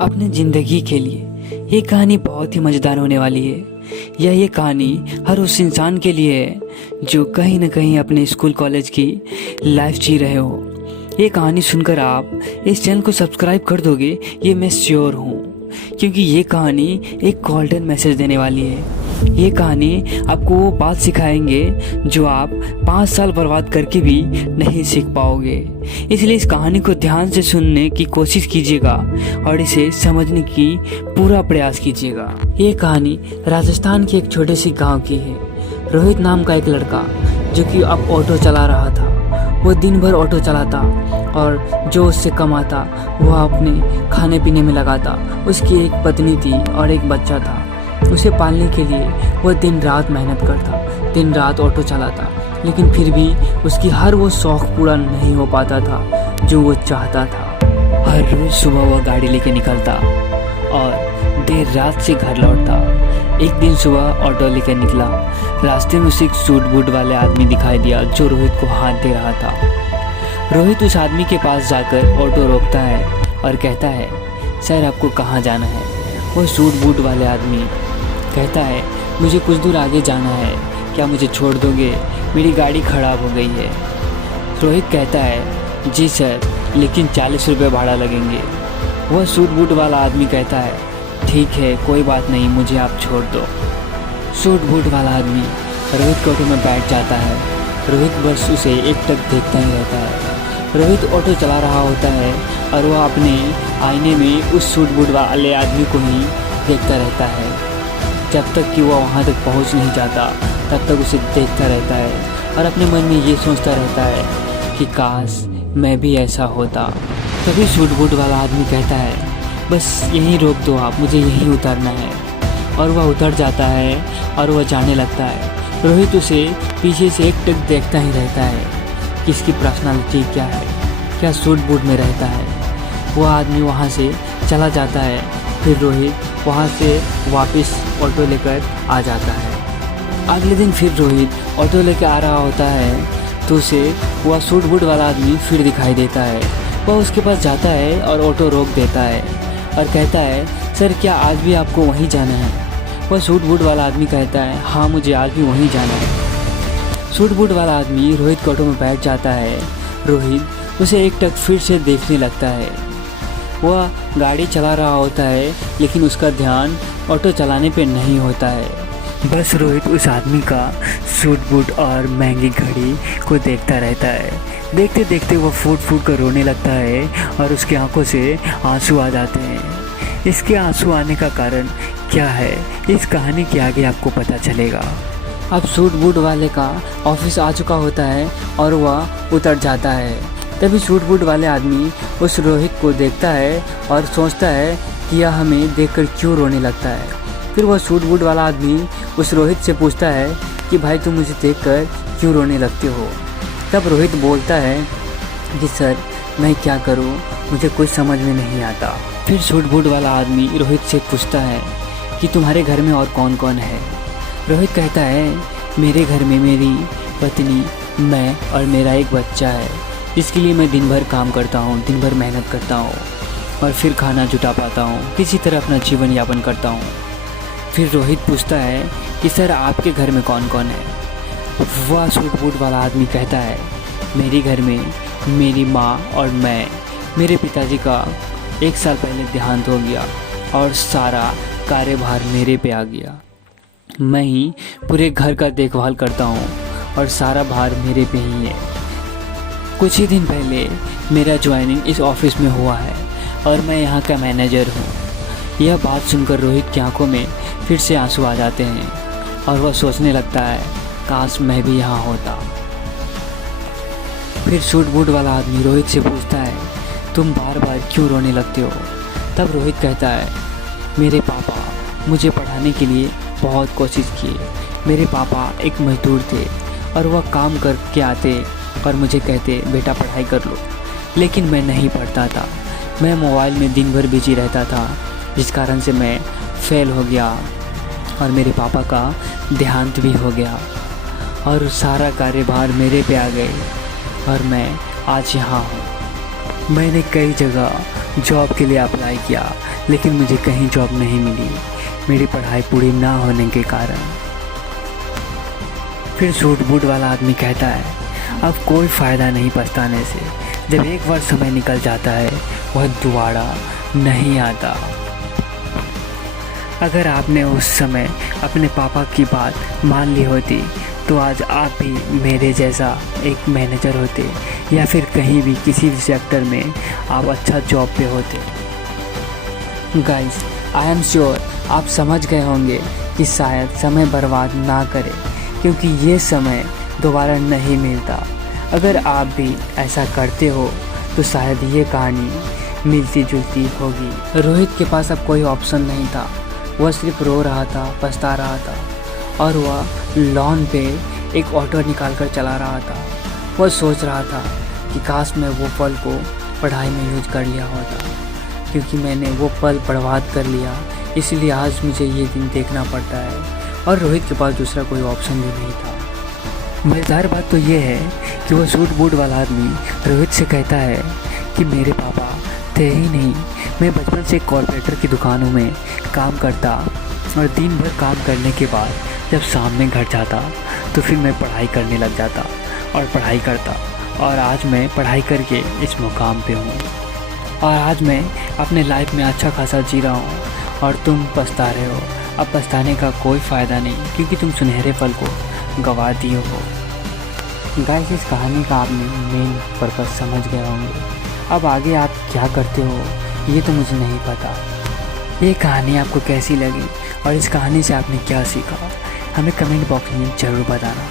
अपने ज़िंदगी के लिए ये कहानी बहुत ही मज़ेदार होने वाली है। ये कहानी हर उस इंसान के लिए है जो कहीं ना कहीं अपने स्कूल कॉलेज की लाइफ जी रहे हो। ये कहानी सुनकर आप इस चैनल को सब्सक्राइब कर दोगे, ये मैं श्योर हूँ, क्योंकि ये कहानी एक गोल्डन मैसेज देने वाली है। ये कहानी आपको वो बात सिखाएंगे जो आप 5 साल बर्बाद करके भी नहीं सीख पाओगे। इसलिए इस कहानी को ध्यान से सुनने की कोशिश कीजिएगा और इसे समझने की पूरा प्रयास कीजिएगा। ये कहानी राजस्थान के एक छोटे से गांव की है। रोहित नाम का एक लड़का जो कि अब ऑटो चला रहा था। वो दिन भर ऑटो चलाता और जो उससे कमाता वह अपने खाने पीने में लगाता। उसकी एक पत्नी थी और एक बच्चा था। उसे पालने के लिए वह दिन रात मेहनत करता, दिन रात ऑटो चलाता, लेकिन फिर भी उसकी हर वो शौक़ पूरा नहीं हो पाता था जो वो चाहता था। हर रोज़ सुबह वह गाड़ी लेके निकलता और देर रात से घर लौटता। एक दिन सुबह ऑटो लेकर निकला। रास्ते में उसे एक सूट बूट वाले आदमी दिखाई दिया जो रोहित को हाथ दे रहा था। रोहित उस आदमी के पास जाकर ऑटो रोकता है और कहता है, सर आपको कहाँ जाना है? वो सूट बूट वाले आदमी कहता है, मुझे कुछ दूर आगे जाना है, क्या मुझे छोड़ दोगे? मेरी गाड़ी ख़राब हो गई है। रोहित कहता है, जी सर, लेकिन 40 रुपये भाड़ा लगेंगे। वह सूट बूट वाला आदमी कहता है, ठीक है, कोई बात नहीं, मुझे आप छोड़ दो। सूट बूट वाला आदमी रोहित के ऑटो में बैठ जाता है। रोहित बस उसे एकटक देखता ही रहता है। रोहित ऑटो चला रहा होता है और वह अपने आईने में उस सूट बूट वाले आदमी को ही देखता रहता है। जब तक कि वह वहाँ तक पहुँच नहीं जाता तब तक उसे देखता रहता है और अपने मन में ये सोचता रहता है कि काश मैं भी ऐसा होता। तभी सूट बूट वाला आदमी कहता है, बस यहीं रोक दो आप, मुझे यहीं उतरना है। और वह उतर जाता है और वह जाने लगता है। रोहित उसे पीछे से एकटक देखता ही रहता है कि इसकी पर्सनालिटी क्या है, क्या सूट बूट में रहता है। वह आदमी वहाँ से चला जाता है। फिर रोहित वहाँ से वापस ऑटो लेकर आ जाता है। अगले दिन फिर रोहित ऑटो लेकर आ रहा होता है तो उसे वह सूट बूट वाला आदमी फिर दिखाई देता है। वह उसके पास जाता है और ऑटो रोक देता है और कहता है, सर क्या आज भी आपको वहीं जाना है? वह सूट बूट वाला आदमी कहता है, हाँ मुझे आज भी वहीं जाना है। सूट बूट वाला आदमी रोहित के ऑटो में बैठ जाता है। रोहित उसे एकटक फिर से देखने लगता है। वह गाड़ी चला रहा होता है लेकिन उसका ध्यान ऑटो चलाने पे नहीं होता है। बस रोहित उस आदमी का सूट बूट और महंगी घड़ी को देखता रहता है। देखते देखते वह फूट फूट कर रोने लगता है और उसकी आंखों से आंसू आ जाते हैं। इसके आंसू आने का कारण क्या है, इस कहानी के आगे आपको पता चलेगा। अब सूट बूट वाले का ऑफिस आ चुका होता है और वह उतर जाता है। तभी सूट बूट वाले आदमी उस रोहित को देखता है और सोचता है कि यह हमें देखकर क्यों रोने लगता है। फिर वह सूट बूट वाला आदमी उस रोहित से पूछता है कि भाई तुम मुझे देखकर क्यों रोने लगते हो? तब रोहित बोलता है कि सर मैं क्या करूं, मुझे कुछ समझ में नहीं आता। फिर सूट बूट वाला आदमी रोहित से पूछता है कि तुम्हारे घर में और कौन कौन है? रोहित कहता है, मेरे घर में मेरी पत्नी, मैं और मेरा एक बच्चा है। इसके लिए मैं दिन भर काम करता हूँ, दिन भर मेहनत करता हूँ और फिर खाना जुटा पाता हूँ, किसी तरह अपना जीवन यापन करता हूँ। फिर रोहित पूछता है कि सर आपके घर में कौन कौन है? वह सूट बूट वाला आदमी कहता है, मेरे घर में मेरी माँ और मैं। मेरे पिताजी का 1 साल पहले देहांत हो गया और सारा कार्यभार मेरे पे आ गया। मैं ही पूरे घर का देखभाल करता हूँ और सारा भार मेरे पे ही है। कुछ ही दिन पहले मेरा ज्वाइनिंग इस ऑफिस में हुआ है और मैं यहाँ का मैनेजर हूँ। यह बात सुनकर रोहित की आंखों में फिर से आंसू आ जाते हैं और वह सोचने लगता है, काश मैं भी यहाँ होता। फिर सूट बूट वाला आदमी रोहित से पूछता है, तुम बार बार क्यों रोने लगते हो? तब रोहित कहता है, मेरे पापा मुझे पढ़ाने के लिए बहुत कोशिश की। मेरे पापा एक मजदूर थे और वह काम करके आते और मुझे कहते, बेटा पढ़ाई कर लो, लेकिन मैं नहीं पढ़ता था। मैं मोबाइल में दिन भर बिजी रहता था, जिस कारण से मैं फेल हो गया और मेरे पापा का देहांत भी हो गया और सारा कार्यभार मेरे पे आ गए और मैं आज यहाँ हूँ। मैंने कई जगह जॉब के लिए अप्लाई किया, लेकिन मुझे कहीं जॉब नहीं मिली मेरी पढ़ाई पूरी ना होने के कारण। फिर सूट बूट वाला आदमी कहता है अब कोई फ़ायदा नहीं पछताने से, जब एक बार समय निकल जाता है वह दोबारा नहीं आता। अगर आपने उस समय अपने पापा की बात मान ली होती तो आज आप भी मेरे जैसा एक मैनेजर होते, या फिर कहीं भी किसी भी सेक्टर में आप अच्छा जॉब पे होते। गाइस, आई एम श्योर आप समझ गए होंगे कि शायद समय बर्बाद ना करें, क्योंकि ये समय दोबारा नहीं मिलता। अगर आप भी ऐसा करते हो तो शायद ये कहानी मिलती जुलती होगी। रोहित के पास अब कोई ऑप्शन नहीं था, वह सिर्फ रो रहा था, पछता रहा था, और वह लॉन पे एक ऑटो निकाल कर चला रहा था। वह सोच रहा था कि काश मैं वो पल को पढ़ाई में यूज कर लिया होता, क्योंकि मैंने वो पल बर्बाद कर लिया, इसलिए आज मुझे ये दिन देखना पड़ता है। और रोहित के पास दूसरा कोई ऑप्शन भी नहीं था। मज़ेदार बात तो ये है कि वह सूट बूट वाला आदमी रोहित से कहता है कि मेरे पापा थे ही नहीं, मैं बचपन से कॉर्पोरेटर की दुकानों में काम करता, और दिन भर काम करने के बाद जब शाम में घर जाता तो फिर मैं पढ़ाई करने लग जाता और पढ़ाई करता, और आज मैं पढ़ाई करके इस मुकाम पे हूँ, और आज मैं अपने लाइफ में अच्छा खासा जी रहा हूँ, और तुम पछता रहे हो। अब पछताने का कोई फ़ायदा नहीं, क्योंकि तुम सुनहरे पल को गंवा दिए हो। गाइस, इस कहानी का आपने मेन पर्पस समझ गए होंगे। अब आगे आप क्या करते हो ये तो मुझे नहीं पता। ये कहानी आपको कैसी लगी और इस कहानी से आपने क्या सीखा, हमें कमेंट बॉक्स में ज़रूर बताना।